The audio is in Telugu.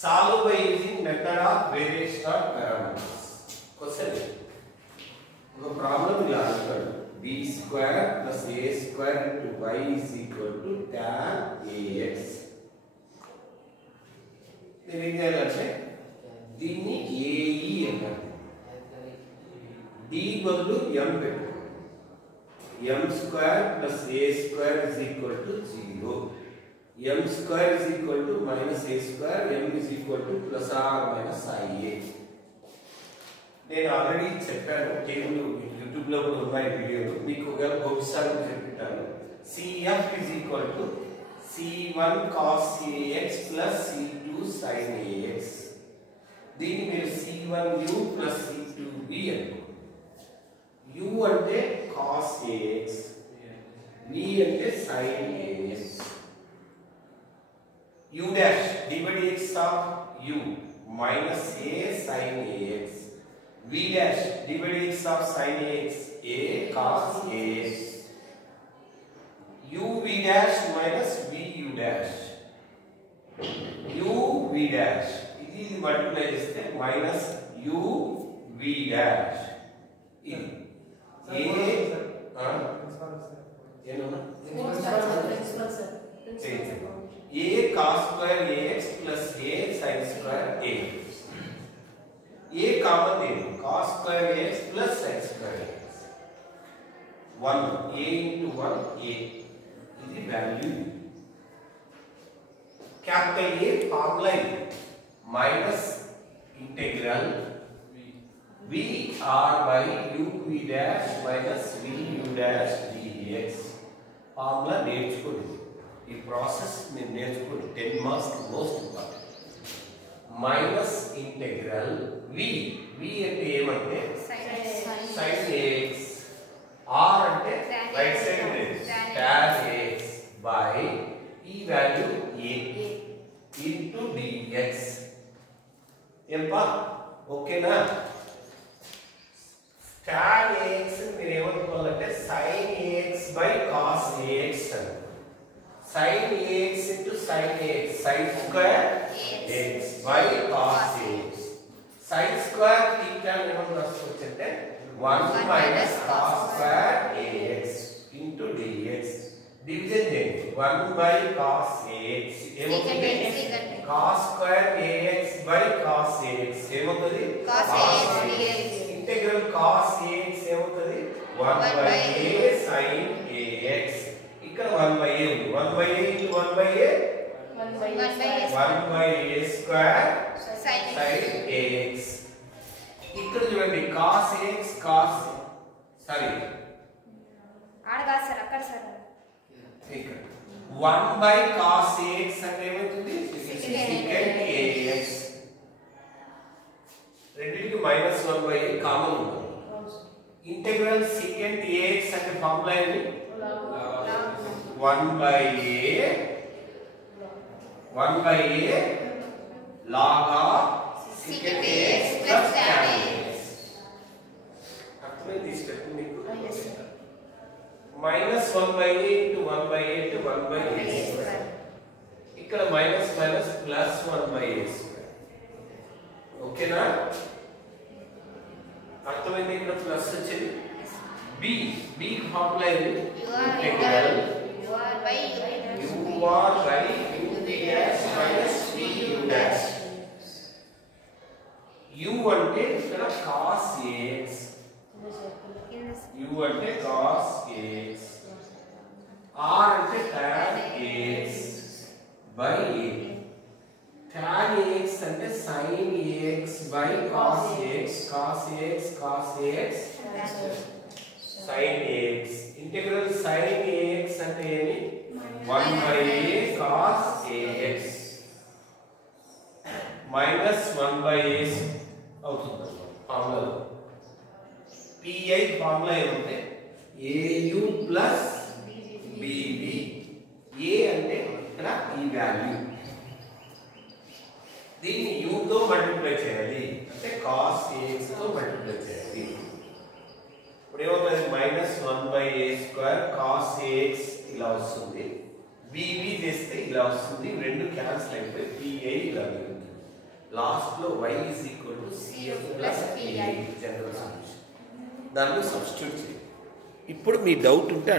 Solve by using method of variation of parameters. Question. ఒక ప్రాబ్లం ఇలా అడుగుతాడు. b square plus a square into y is equal to tan ax. మీరు ఏం చేయాలంటే దీన్ని ae అన్నారు. d బదులు m పెట్టు. m square plus a square is equal to 0. m square is equal to minus a square, m is equal to plus or minus ia. నేను ఆల్రెడీ చెప్పాను, టేబుల్ యూట్యూబ్ లో కూడా ఉన్నాయి వీడియోలు, మీకు ఒకవేళ ఒకసారి చెప్తాను. cf is equal to c1 cos ax plus c2 sin ax. దీన్ని మీరు c1u plus c2v అనుకోండి. u అంటే cos ax, v అంటే sin ax. u dash d by dx of u minus a sin ax, v dash d by dx of sin ax a cos ax, u v dash minus v u dash, u v dash ఇది మల్టిప్లై చేస్తే మైనస్ u v dash ఇది a a cos square ax plus a sin square a. a common ఏంటి? cos square ax plus sin square ax. 1 a into 1 a. ఇది value. Capital A formula minus integral v r by u v dash minus v u dash dx. Formula నేర్చుకోండి. ఈ ప్రాసెస్ మీరు నేర్చుకోండి. 10 marks most important. Minus integral v అంటే ఏమంటే sin ax, r అంటే right side tan ax by ఈ వాల్యూ a into dx. ఏంపా ఓకేనా? tan ax మీరు ఏమనుకోవాలంటే sin ax by cos ax అని. sin ax into sin ax, sin square ax by cos ax. sin square theta ఏమని రాసుకోవచ్చంటే 1 minus cos square ax into dx. Division చేయండి. 1 by cos ax ఏమవుతుంది? cos square ax by cos ax ఏమవుతుంది? cos ax. Integral cos ax ఏమవుతుంది? 1 by a sin ax. ఇక్కడ 1 by a ఉంది. 1 by a into 1 by a 1 by a square sin ax. ఇక్కడ చూడండి cos ax cos సారీ ఆడ కాదు సార్, అక్కడ సార్. ఇక్కడ 1 by cos ax అంటే ఏమవుతుంది? secant ax. రెండిటికి మైనస్ 1 by a కామన్ ఉంటుంది. ఇంటెగ్రల్ secant ax అంటే ఫార్ములా ఏంటి? 1 by a log of secant ax plus tan ax. అర్థమైంది? స్టెప్ మీకు minus 1 by a into 1 by a into 1 by a square. ఇక్కడ minus minus plus 1 by a square. ఓకేనా? అర్థమైంది? ఇక్కడ ప్లస్ వచ్చింది. b ఫార్ములా ఏంటి? Integral u r by u dash minus v u dash. u అంటే ఇక్కడ cos ax, u అంటే cos ax, r అంటే tan ax by a. tan ax అంటే sin ax by cos ax, cos ax cos ax sin ax. Integral sin ax అంటే ఏమి? 1 by a cos ax minus 1 by a అవుతుంది ఫార్ములా. pi ఫార్ములా ఏమంటే au plus bb. a అంటే ఇక్కడ ఈ వాల్యూ, దీన్ని u తో మల్టిప్లై చేయాలి అంటే cos ax తో మల్టిప్లై చేయాలి. ఇప్పుడు ఏమవుతుంది? Minus 1 by a square cos ax ఇలా వస్తుంది. bb చేస్తే ఇలా వస్తుంది. రెండు క్యాన్సిల్ అయిపోయి pi ఇలా మిగులుతుంది. లాస్ట్ లో y is equal to cf plus pi general solution. దాన్ని సబ్స్టిట్యూట్ చేయండి. ఇప్పుడు మీ డౌట్ ఉంటే